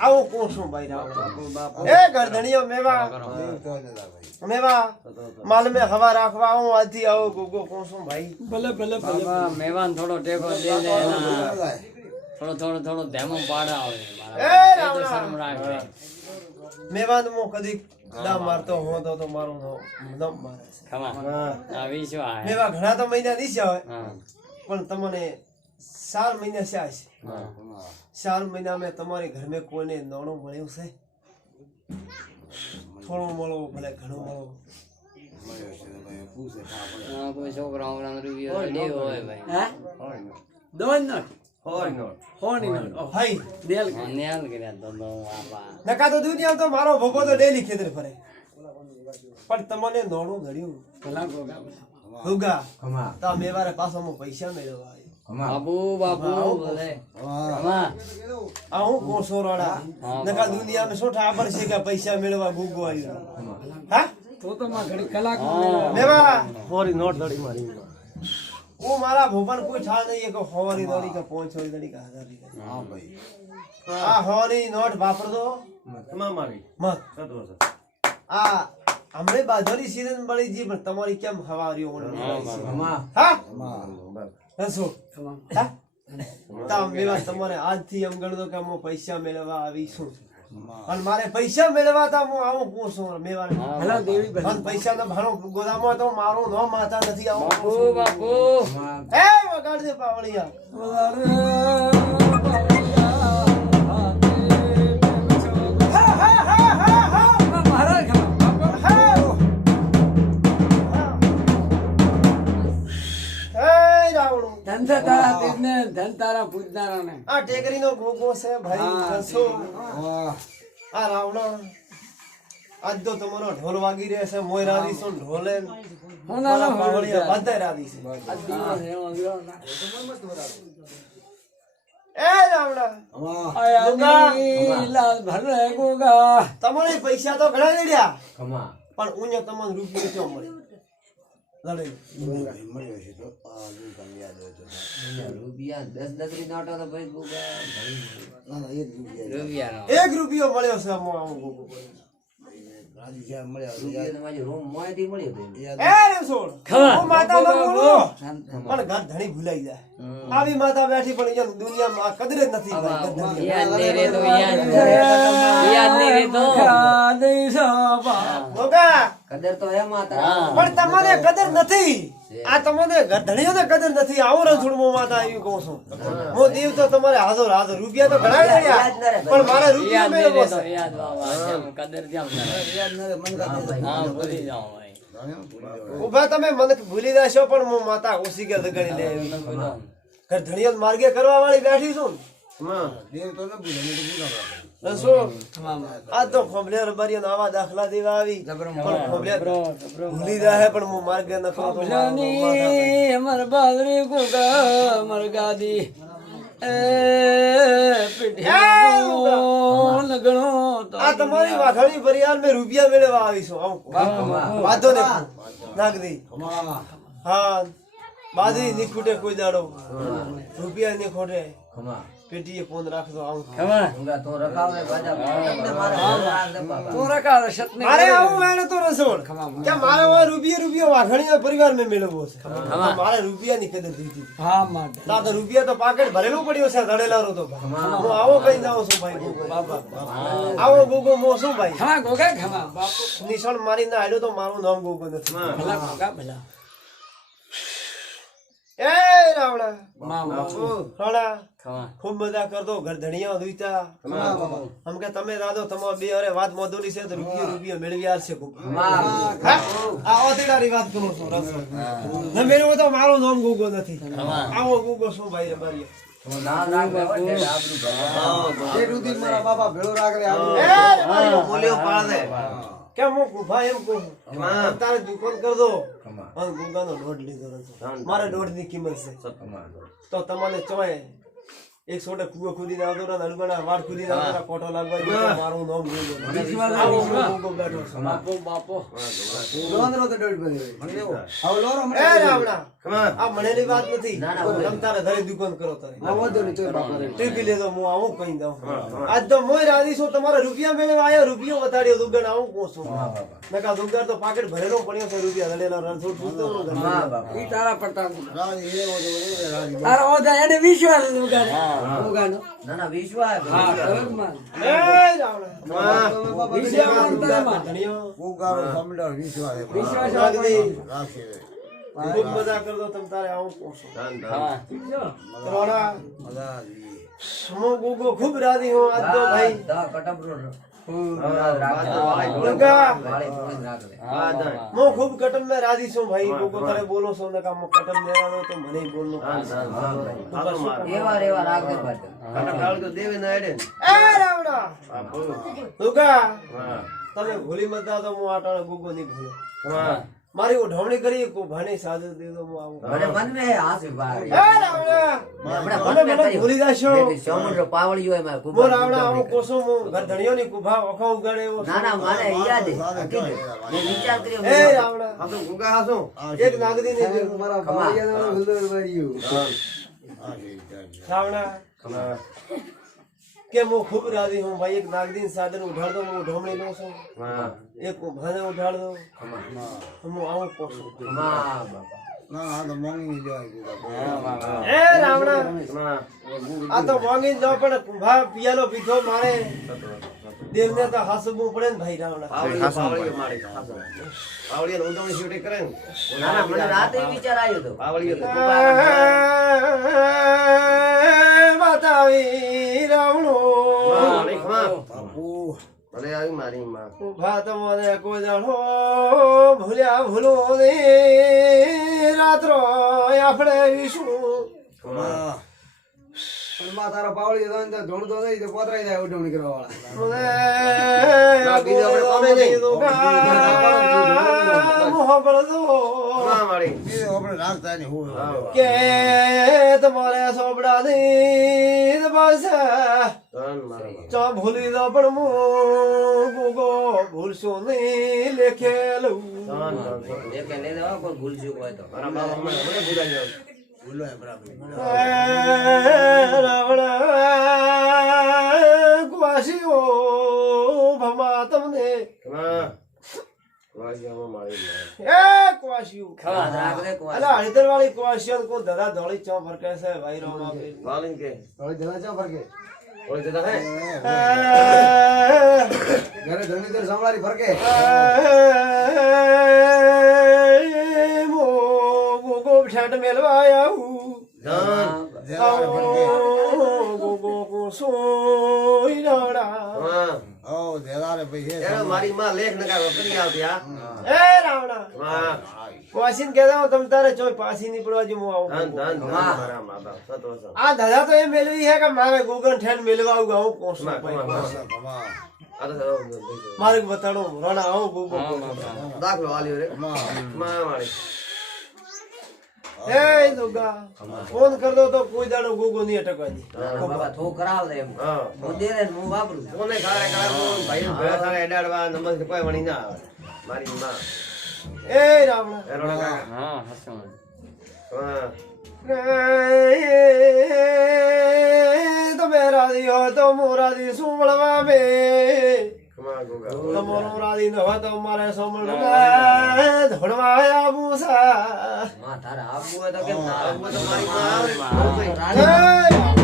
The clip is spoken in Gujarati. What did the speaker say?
આવો કોણ છું ભાઈ રાવણ એ ગરધણીઓ મેવા મેવા માલ મે હવા રાખવા આવું આથી આવો ગોગો કોણ છું ભાઈ ભલે ભલે ભલે મેવાન થોડો ટેકો દે દે થોડો ધેમો પાડા આવે એ રાવણ શરમ રાખે મેવાન મો કદી ના મારતો હો તો મારું નામ મારે છે ખમા આ વિશો આ મેવા ઘણા તો મહિના દીસે હોય પણ તમને 4 મહિના છે 4 મહિના में તમારી ઘર में કોઈને નોણો મળ્યો છે થોડો મળો ભલે ઘણો મળો કોઈ છોકરા ઓરા રૂપિયો દેવો હોય ભાઈ હે દોન ન હોની ન ભાઈ દેલ નેલ કર્યા તો બાપા નકા તો દુનિયા તો મારો ભોગો તો ડેલી ખેતર ફરે પણ તમને નોણો ઘડ્યું ભલા ગોગા હોગા તા મેવારે પાસોમાં પૈસા મેળવા બાપુ ભલે ખમા આ હું કોસો રોડા નકા દુનિયા में સોઠા આબર છે કે પૈસા મેળવા ગુગો આવ્યો હા તો માં ઘડી કલાક મેવા હોરી નોટ દડી મારી ઓ મારા ભોપન કોઈ ઠા નહીં કે હોરી દડી કે 500 દડી કે 1000 દડી હા ભાઈ આ હોરી નોટ વાપર દો તમા મારી મત આ हमरे बाजरी सीजन बड़ी जी पर તમારી કેમ હવારીઓ હા હસો હા તા મેવા તમારે આજથી એમ ગણો કે હું પૈસા મેળવવા આવીશું અને મારે પૈસા મેળવવા તા હું આવું પૂછું મેવાને ભલા દેવી ભલા અને પૈસા ના ભાણો ગોદામમાં તો મારો નો માતા નથી આવો બાપુ એ વગાડ દે પાવળિયા ધન તારા પૂજનારા ને આ ટેકરીનો ગોગો છે ભાઈ હસો આ રાવણ આજ તો તમારો ઢોલ વાગી રહ્યો છે મોય રાધી છો ઢોલે હોનાનો પાવળિયા બધા રાધી છે આ દિવસ એવો ગયો ના એ રાવણ આયા લાલ ભરે ગોગા તમારે પૈસા તો ઘણા લેડ્યા પણ ઉન્ય તમને રૂપિયો કેમ મળે લડે મળ્યો છે તો આ રૂપિયા 10 ની નોટો તો ભાઈ ગોગા ના રૂપિયા 1 રૂપિયો મળ્યો છે મો આમ ગોગો રાજી મળ્યો રૂપિયા તમારી રૂમ મોયથી મળ્યો એ રે સોળ હું માતા નો બોલો પણ ઘર ધણી ભૂલાઈ જાય આવી માતા બેઠી પણ અહીંયા દુનિયામાં કદર જ નથી ભાઈ યાદ નહીં રે તો યાદ નહીં રે તો ગોગા કદર તો હે માતા પણ તમને કદર નથી આ તમને ધણીઓને કદર નથી આવો રણછોડમાં માતા આવી કહું છું હું દેવ તો તમારે હાજર રૂપિયા તો ઘણા લેડ્યા પણ મારે રૂપિયા મેળવો છે યાદ બાબા કદર જામ હા ભૂલી જાઓ ભાઈ ઉભા તમે મને ભૂલી જશો પણ હું માતા ઓછી કે લગાડી લે ઘર ધણીઓ માર્ગે કરવા વાળી બેઠી છું દેવ તો ન ભૂલે આ તો ખોબલે રબારીઓ આવા દાખલા દેવા આવી પણ ખોબલે ભૂલી જાય પણ હું માર્ગે ન કરું તો અમર બાદરી ગોગા મર ગાદી એ પીઠિયા લગણો આ તમારી વાઘાણી પરિવાર મે રૂપિયા મેળવા આવીશું આવું વાતો ને નાખ દે હા બાદરી ની ખૂટે કોઈ દાડો રૂપિયા ની ખોટે પેટીએ ફોન રાખજો આવું તો રખાવે તો રકા શતને મારે આવું મેને તો રસોડ કે મારે વા રૂપિયા વાઘાણીના પરિવાર મે મેળવવો છે મારે રૂપિયા ની કદર દીધી હા માટે ના તો રૂપિયા તો પાકેટ ભરેલું પડ્યો છે ધડેલા રો તો હું આવો કઈ જાઉં છું ભાઈ ગોગો બાબા આવો ગોગો મો શું ભાઈ ખમા ગોગા ખમા બાપુ નિશાન મારી ના આડ્યો તો મારું નામ ગોગો નથી ભલા ગોગા ભલા એ રાવણા બાપુ રાવણા ખમા ખૂબ મજા કરતો ઘર ધણીયા દુઈતા હમ કે તમે દાદો તમાર બે અરે વાત મોદોલી છે તો રૂપિયા મેળવી આવશે ખૂબ આ ઓતીડારી વાત કરું છું રસો ન મેળવો તો મારું નામ ગોગો નથી આવો ગોગો શું ભાઈ રબારી નામ રાખે એક રૂદી મારા બાપા ભેળો રાખે એ બોલ્યો પાડ દે કેમ હું ભાઈ એમ કહું તારે દુકાન કર દો અને ગોગાનો દોઢ લીધો મારે દોઢ ની કિંમત છે તો તમને ચોય એક છોટે કુવો ખુદીને આવતો ને અલગણા વાડ ખુદીને આવતો કોટો લાગવા મારું નામ ગોગો બેઠો છે બાપો બાપો લોનરો તો દોઢ બની આવ લોરો એ રાવણા આ મણેલી વાત નથી ના, ના, તમ તારે ઘરે દુકાન કરો તારે આ વધુ નહીં તોય બાપા રે. ટીપી લેતો હું આવું કહી દઉં આજ તો મોય રાજી છું તમારા રૂપિયા મેળવા આવ્યો રૂપિયો બતાડ્યો દુકાન આવું કહું છું નકા દુકાન તો પાકેટ ભરેલો પડ્યો છે રૂપિયા ધડેલા રણછોડ પૂછતો ઈ તારા પડતા તારા ઓધા એને વિશ્વાસ છે ઉગાનો. ઉગાનો. ના ના વિશ્વાસ હા સ્વર્ગમાં. એ રાવણા વિશ્વાસ અંતરમાં. ધણીઓ વિશ્વાસ નાગદી રાખી. ખૂબ મજા કરતો તમ તારે આવું કહું છું હા રાવણા હું ગુગો ખૂબ રાજી હું આજ તો ભાઈ ગંગા હું ખૂબ કટમ में राजी છું ભાઈ ગુગો તારે બોલો છો ને કામ કટમ લેવાનો તો મને બોલનો એવા રેવા રાખે પાછળ એ રાવણા ગંગા તમે ભૂલી મત જાઓ તો હું આટાણે ગુગો નહીં ભૂલ્યો મારી ઉઠવણી કરી કો ભાને સાદર દે દો હું આવું મને મન મે આસી ભાઈ એ રાવણા મને ભૂલી જાશો સમુદ્ર પાવળી હોય માં મો રાવણા આવું કોસો હું ઘર ધણીઓની કુભા ઓખો ઉગાડે એવો ના ના મને યાદ છે મેં વિચાર કર્યો એ રાવણા આ તો ગુગા હાસો એક નાગદી ને મારા બાળિયાનો હુલ્દર વાળ્યું. રાવણા કે હું ખૂબ રાજી હું ભાઈ એક નાગદીન સાધન ઉઠાડ દો હું ઢોમણી લઉં છું એક ભાને ઉઠાડ દો હું આવું કોશું એ રાવણા આ તો મોંઘી ન જાવ પણ કુંભા પિયાલો પીધો મારે દેવને તો હાસવું પડે ને ભાઈ રાવણા ના ના મને રાતે વિચાર આવ્યો તો બતાવી રાવણો મારી માં કુંભા તો મને કોઈ જાણો ભૂલ્યા ભૂલો ને રાત્રો આપણે વિશું પણ માં તારા પાવળી જાય ને તો ધોણતો નહીં તો પોતરાઈ જાય ઉડવણી કરવા કે તમારે સોપડા ની ચા ભૂલી દો પણ હું ગોગો ભૂલશો નહીં લેખેલું એક લઈ દો કોઈ ભૂલશું હોય તો રાવણા કુવાસીઓ ભમા તમને એ કુવાસીઓ અલા હળદર વાળી કુવાસીઓ કો દાદા ધોળી ચો ફરકે છે ભાઈ રોમા હવે જણા ચા ફરકે ઘરે ઘરે ધણી તો સંભળારી ફરકે ગોગો છાટ મેલવા આવું ગોગો કોસોઈ રાવણા મારી માં લેખ નકારો કરી આવતી એ રાવણા કોશિન કહેતા તમ તારે ચોય પાસી ની પડવા જો હું આવું આ દાદા તો એ મેલવી છે કે મારે ગોગન ઠેન મેલવા આવું આવું કોસું મારે બતાડો રાણા આવું ગોગો દાખલો આલ્યો રે મારી એ દુગા ફોન કર દો તો કોઈ દાડો ગોગો નહીં અટકવા દે બાબા થો કરાવ દે એમ હું દે ને હું વાપરું કોને ખારે ભાઈ ભેળા સારા એડાડવા નમસ્તે કોઈ વણી ના આવે મારી માં એ રાવણા એરોડા કાકા હા હસું તમે રાજી હોય તો હું રાજી શું મળવા બે કમા ગોગા તમારો રાજી ન હોય તો મારે સમણ ધોડવા આવું છે માં તારે આવવું હોય તો કેમ ના તો મારી માં આવે આવે?